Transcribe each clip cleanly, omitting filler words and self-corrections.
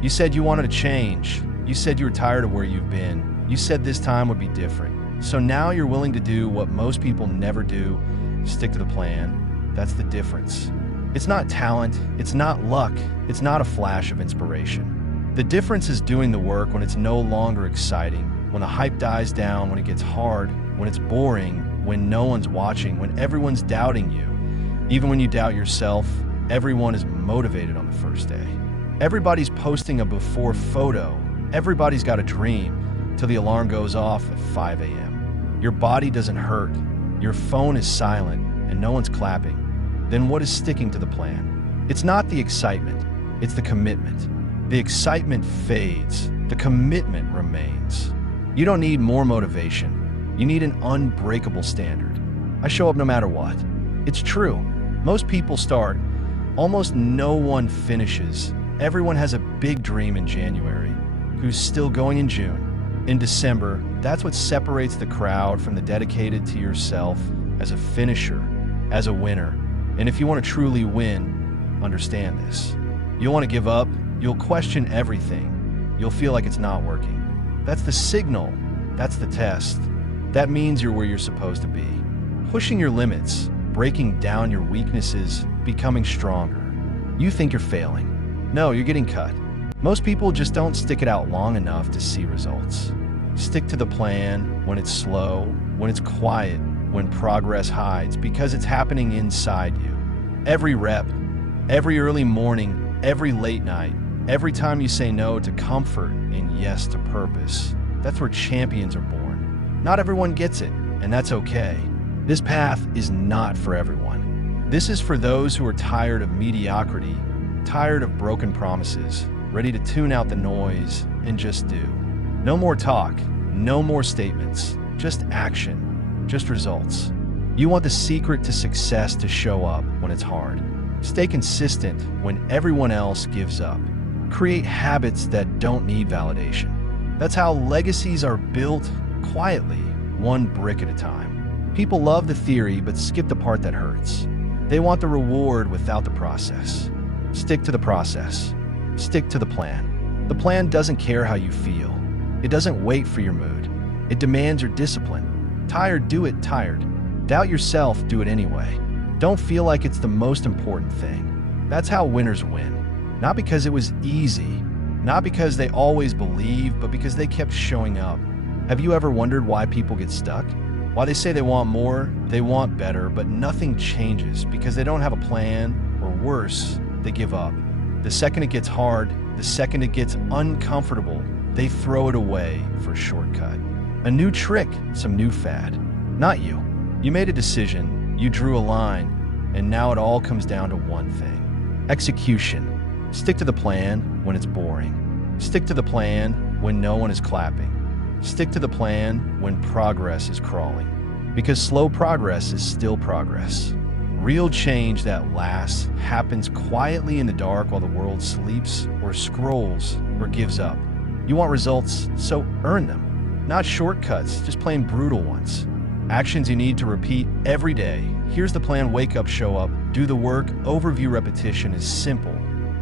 You said you wanted to change. You said you were tired of where you've been. You said this time would be different. So now you're willing to do what most people never do, stick to the plan. That's the difference. It's not talent, it's not luck, it's not a flash of inspiration. The difference is doing the work when it's no longer exciting, when the hype dies down, when it gets hard, when it's boring, when no one's watching, when everyone's doubting you. Even when you doubt yourself, everyone is motivated on the first day. Everybody's posting a before photo. Everybody's got a dream till the alarm goes off at 5 a.m. Your body doesn't hurt. Your phone is silent and no one's clapping. Then what is sticking to the plan? It's not the excitement, it's the commitment. The excitement fades, the commitment remains. You don't need more motivation. You need an unbreakable standard. I show up no matter what. It's true. Most people start. Almost no one finishes. Everyone has a big dream in January, who's still going in June. In December, that's what separates the crowd from the dedicated to yourself as a finisher, as a winner. And if you want to truly win, understand this. You'll want to give up, you'll question everything, you'll feel like it's not working. That's the signal, that's the test. That means you're where you're supposed to be. Pushing your limits, breaking down your weaknesses, becoming stronger. You think you're failing. No, you're getting cut. Most people just don't stick it out long enough to see results. Stick to the plan when it's slow, when it's quiet, when progress hides, because it's happening inside you. Every rep, every early morning, every late night, every time you say no to comfort and yes to purpose. That's where champions are born. Not everyone gets it, and that's okay. This path is not for everyone. This is for those who are tired of mediocrity, tired of broken promises, ready to tune out the noise and just do. No more talk, no more statements, just action, just results. You want the secret to success to show up when it's hard. Stay consistent when everyone else gives up. Create habits that don't need validation. That's how legacies are built quietly, one brick at a time. People love the theory but skip the part that hurts. They want the reward without the process. Stick to the process. Stick to the plan. The plan doesn't care how you feel. It doesn't wait for your mood. It demands your discipline. Tired, do it tired. Doubt yourself, do it anyway. Don't feel like it's the most important thing. That's how winners win. Not because it was easy, not because they always believe, but because they kept showing up. Have you ever wondered why people get stuck? Why they say they want more, they want better, but nothing changes because they don't have a plan, or worse, they give up. The second it gets hard, the second it gets uncomfortable, they throw it away for a shortcut. A new trick, some new fad. Not you. You made a decision, you drew a line, and now it all comes down to one thing. Execution. Stick to the plan when it's boring. Stick to the plan when no one is clapping. Stick to the plan when progress is crawling. Because slow progress is still progress. Real change that lasts happens quietly in the dark while the world sleeps or scrolls or gives up. You want results, so earn them. Not shortcuts, just plain brutal ones. Actions you need to repeat every day. Here's the plan: wake up, show up, do the work. Overview repetition is simple,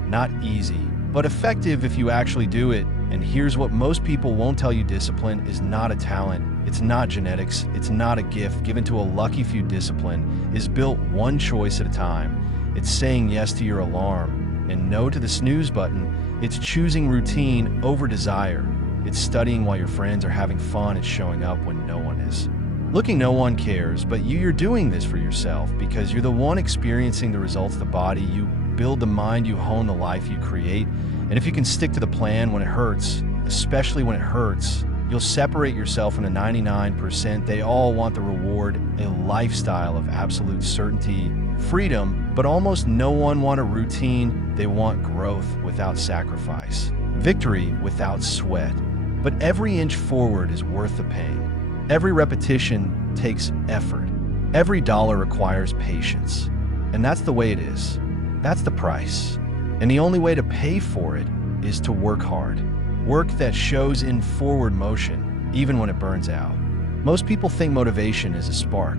not easy, but effective if you actually do it. And here's what most people won't tell you: discipline is not a talent, it's not genetics, it's not a gift given to a lucky few. Discipline is built one choice at a time. It's saying yes to your alarm and no to the snooze button. It's choosing routine over desire. It's studying while your friends are having fun. It's showing up when no one is. Looking, no one cares, but you're doing this for yourself because you're the one experiencing the results. The body you build, the mind you hone, the life you create. And if you can stick to the plan when it hurts, especially when it hurts, you'll separate yourself from the 99%. They all want the reward, a lifestyle of absolute certainty, freedom, but almost no one wants a routine. They want growth without sacrifice, victory without sweat. But every inch forward is worth the pain. Every repetition takes effort. Every dollar requires patience. And that's the way it is. That's the price. And the only way to pay for it is to work hard. Work that shows in forward motion, even when it burns out. Most people think motivation is a spark,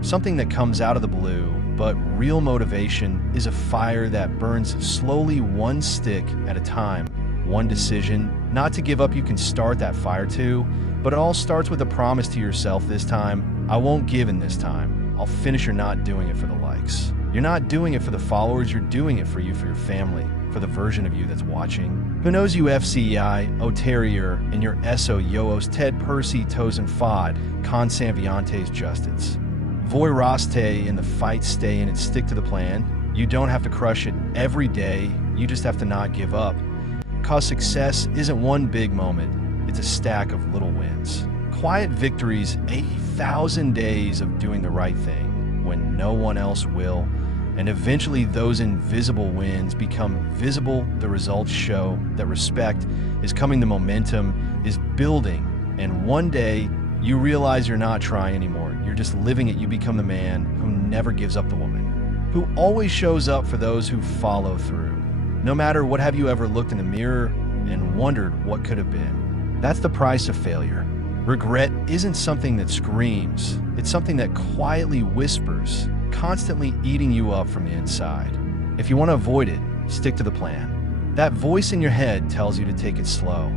something that comes out of the blue, but real motivation is a fire that burns slowly, one stick at a time, one decision, not to give up. You can start that fire too, but it all starts with a promise to yourself this time. I won't give in this time. I'll finish. You're not doing it for the likes. You're not doing it for the followers. You're doing it for you, for your family, for the version of you that's watching. Who knows you FCEI, O Terrier, and your SO Yoos, Ted Percy, Tozen Fod, Con Sanviantes Justice. Voy Raste in the fight, stay in it, stick to the plan. You don't have to crush it every day. You just have to not give up. Cause success isn't one big moment. It's a stack of little wins. Quiet victories, 8,000 days of doing the right thing when no one else will. And eventually those invisible wins become visible. The results show that respect is coming, the momentum is building. And one day you realize you're not trying anymore. You're just living it. You become the man who never gives up, the woman who always shows up for those who follow through. No matter what, have you ever looked in the mirror and wondered what could have been? That's the price of failure. Regret isn't something that screams. It's something that quietly whispers, constantly eating you up from the inside. If you want to avoid it, stick to the plan. That voice in your head tells you to take it slow.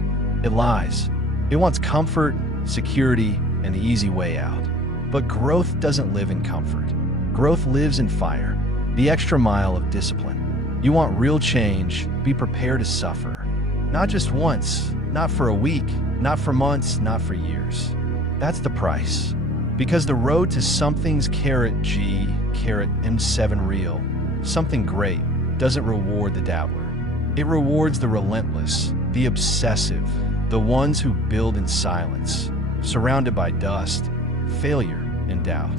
It lies. It wants comfort, security, and the easy way out. But growth doesn't live in comfort. Growth lives in fire, the extra mile of discipline. You want real change, be prepared to suffer. Not just once, not for a week, not for months, not for years. That's the price. Because the road to something's G, M7 real, something great, doesn't reward the dabbler. It rewards the relentless, the obsessive, the ones who build in silence, surrounded by dust, failure, and doubt.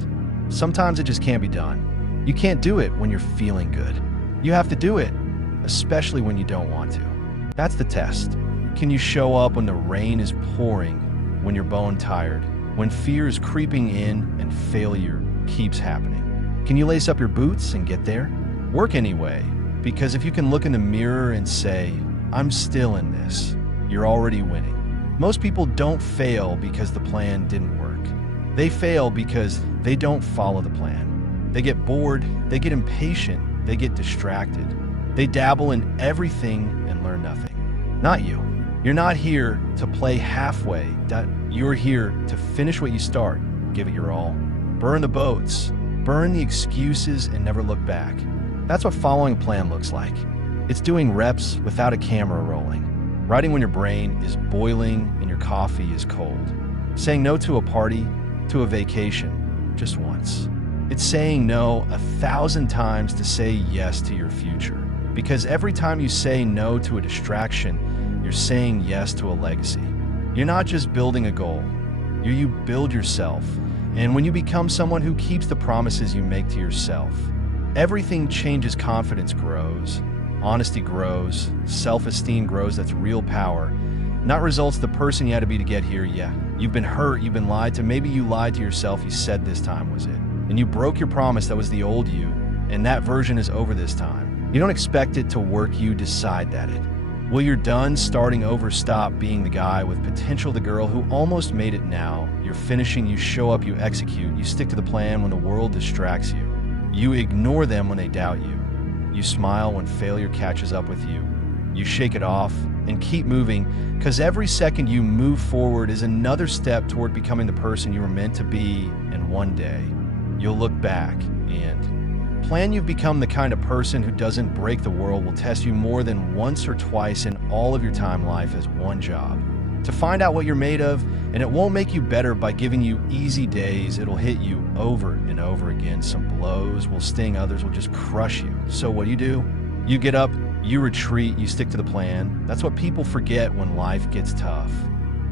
Sometimes it just can't be done. You can't do it when you're feeling good. You have to do it, especially when you don't want to. That's the test. Can you show up when the rain is pouring, when you're bone tired, when fear is creeping in and failure keeps happening? Can you lace up your boots and get there? Work anyway, because if you can look in the mirror and say, I'm still in this, you're already winning. Most people don't fail because the plan didn't work. They fail because they don't follow the plan. They get bored, they get impatient, they get distracted. They dabble in everything and learn nothing. Not you. You're not here to play halfway. You're here to finish what you start. Give it your all. Burn the boats. Burn the excuses and never look back. That's what following a plan looks like. It's doing reps without a camera rolling. Writing when your brain is boiling and your coffee is cold. Saying no to a party, to a vacation, just once. It's saying no 1,000 times to say yes to your future. Because every time you say no to a distraction, you're saying yes to a legacy. You're not just building a goal, you build yourself. And when you become someone who keeps the promises you make to yourself, everything changes. Confidence grows, honesty grows, self-esteem grows. That's real power. Not results the person you had to be to get here. Yeah, you've been hurt, you've been lied to. Maybe you lied to yourself. You said this time was it. And you broke your promise. That was the old you. And that version is over this time. You don't expect it to work, you decide that it. Well, you're done starting over. Stop being the guy with potential, the girl who almost made it now. You're finishing, you show up, you execute. You stick to the plan when the world distracts you. You ignore them when they doubt you. You smile when failure catches up with you. You shake it off and keep moving, because every second you move forward is another step toward becoming the person you were meant to be. And one day, you'll look back and plan. You've become the kind of person who doesn't break the world, will test you more than once or twice in all of your time. Life has one job: to find out what you're made of, and it won't make you better by giving you easy days. It'll hit you over and over again. Some blows will sting, others will just crush you. So what do? You get up, you retreat, you stick to the plan. That's what people forget when life gets tough.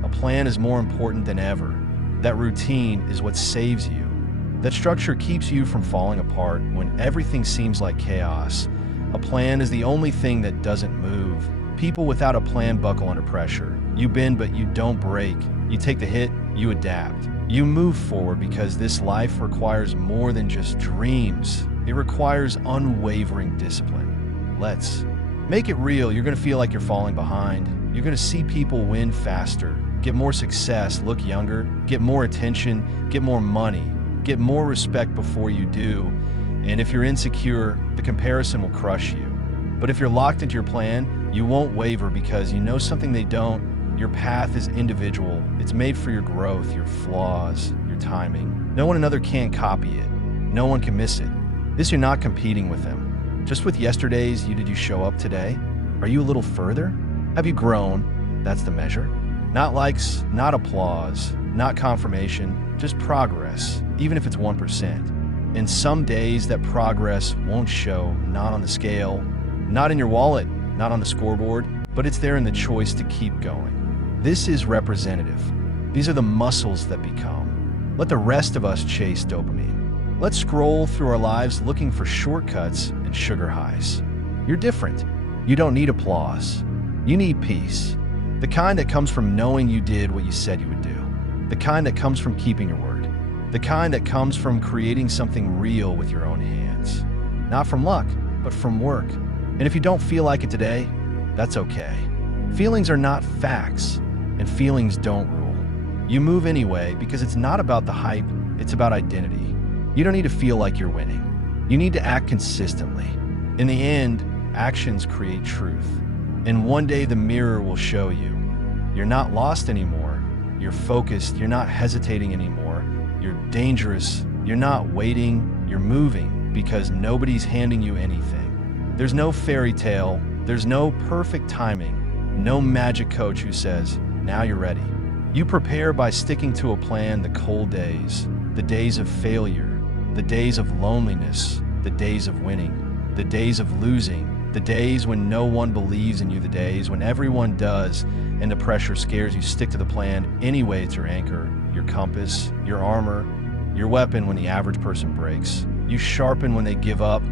A plan is more important than ever. That routine is what saves you. That structure keeps you from falling apart when everything seems like chaos. A plan is the only thing that doesn't move. People without a plan buckle under pressure. You bend, but you don't break. You take the hit, you adapt. You move forward, because this life requires more than just dreams. It requires unwavering discipline. Let's make it real. You're going to feel like you're falling behind. You're going to see people win faster, get more success, look younger, get more attention, get more money, get more respect before you do. And if you're insecure, the comparison will crush you. But if you're locked into your plan, You won't waver because you know something they don't. Your path is individual. It's made for your growth, your flaws, your timing. No one another can copy it. No one can miss it. You're not competing with them. Just with yesterday's, did you show up today? Are you a little further? Have you grown? That's the measure. Not likes, not applause, not confirmation, just progress, even if it's 1%. And some days that progress won't show, not on the scale, not in your wallet, not on the scoreboard, but it's there in the choice to keep going. This is representative. These are the muscles that become. Let the rest of us chase dopamine. Let's scroll through our lives looking for shortcuts and sugar highs. You're different. You don't need applause. You need peace. The kind that comes from knowing you did what you said you would do. The kind that comes from keeping your word. The kind that comes from creating something real with your own hands. Not from luck, but from work. And if you don't feel like it today, that's okay. Feelings are not facts, and feelings don't rule. You move anyway because it's not about the hype, it's about identity. You don't need to feel like you're winning. You need to act consistently. In the end, actions create truth. And one day the mirror will show you. You're not lost anymore. You're focused. You're not hesitating anymore. You're dangerous. You're not waiting. You're moving because nobody's handing you anything. There's no fairy tale. There's no perfect timing. No magic coach who says, now you're ready. You prepare by sticking to a plan the cold days, the days of failure, the days of loneliness, the days of winning, the days of losing, the days when no one believes in you, the days when everyone does and the pressure scares you. Stick to the plan anyway. It's your anchor, your compass, your armor, your weapon when the average person breaks. You sharpen when they give up.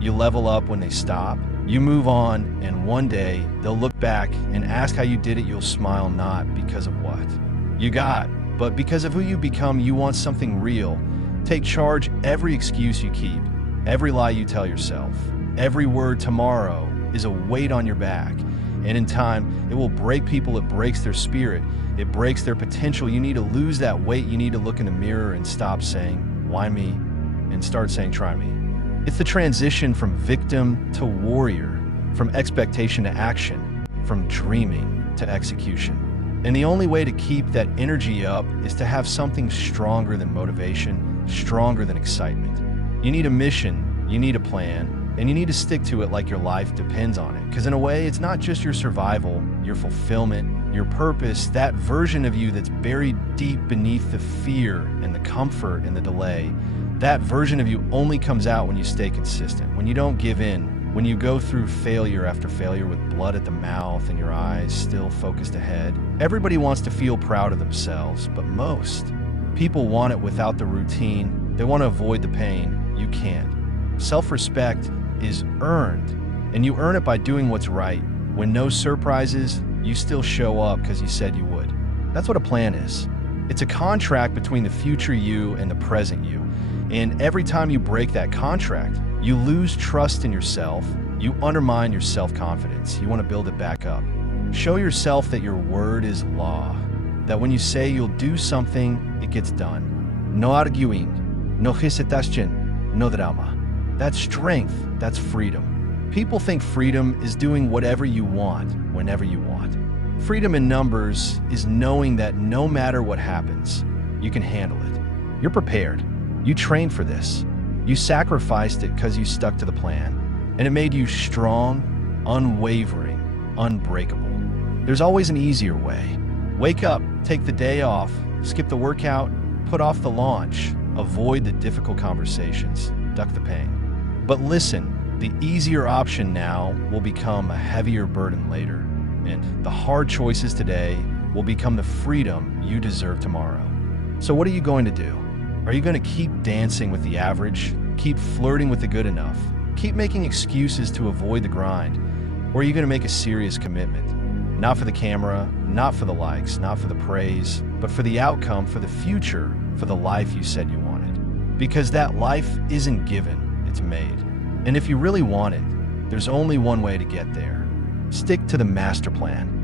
You level up when they stop. You move on, and one day they'll look back and ask how you did it. You'll smile not because of what you got, but because of who you become. You want something real. Take charge. Every excuse you keep, every lie you tell yourself, every word tomorrow is a weight on your back. And in time, it will break people. It breaks their spirit. It breaks their potential. You need to lose that weight. You need to look in the mirror and stop saying, why me? And start saying, try me. It's the transition from victim to warrior, from expectation to action, from dreaming to execution. And the only way to keep that energy up is to have something stronger than motivation, stronger than excitement. You need a mission, you need a plan, and you need to stick to it like your life depends on it. Because in a way, it's not just your survival, your fulfillment, your purpose, that version of you that's buried deep beneath the fear and the comfort and the delay. That version of you only comes out when you stay consistent, when you don't give in, when you go through failure after failure with blood at the mouth and your eyes still focused ahead. Everybody wants to feel proud of themselves, but most people want it without the routine. They want to avoid the pain. You can't. Self-respect is earned, and you earn it by doing what's right. When no surprises, you still show up because you said you would. That's what a plan is. It's a contract between the future you and the present you. And every time you break that contract, you lose trust in yourself. You undermine your self-confidence. You want to build it back up. Show yourself that your word is law, that when you say you'll do something, it gets done. No arguing, no hesitation, no drama. That's strength, that's freedom. People think freedom is doing whatever you want, whenever you want. Freedom in numbers is knowing that no matter what happens, you can handle it. You're prepared. You trained for this. You sacrificed it because you stuck to the plan, and it made you strong, unwavering, unbreakable. There's always an easier way. Wake up, take the day off, skip the workout, put off the launch, avoid the difficult conversations, duck the pain. But listen, the easier option now will become a heavier burden later, and the hard choices today will become the freedom you deserve tomorrow. So what are you going to do? Are you going to keep dancing with the average? Keep flirting with the good enough? Keep making excuses to avoid the grind? Or are you going to make a serious commitment? Not for the camera, not for the likes, not for the praise, but for the outcome, for the future, for the life you said you wanted. Because that life isn't given, it's made. And if you really want it, there's only one way to get there. Stick to the master plan.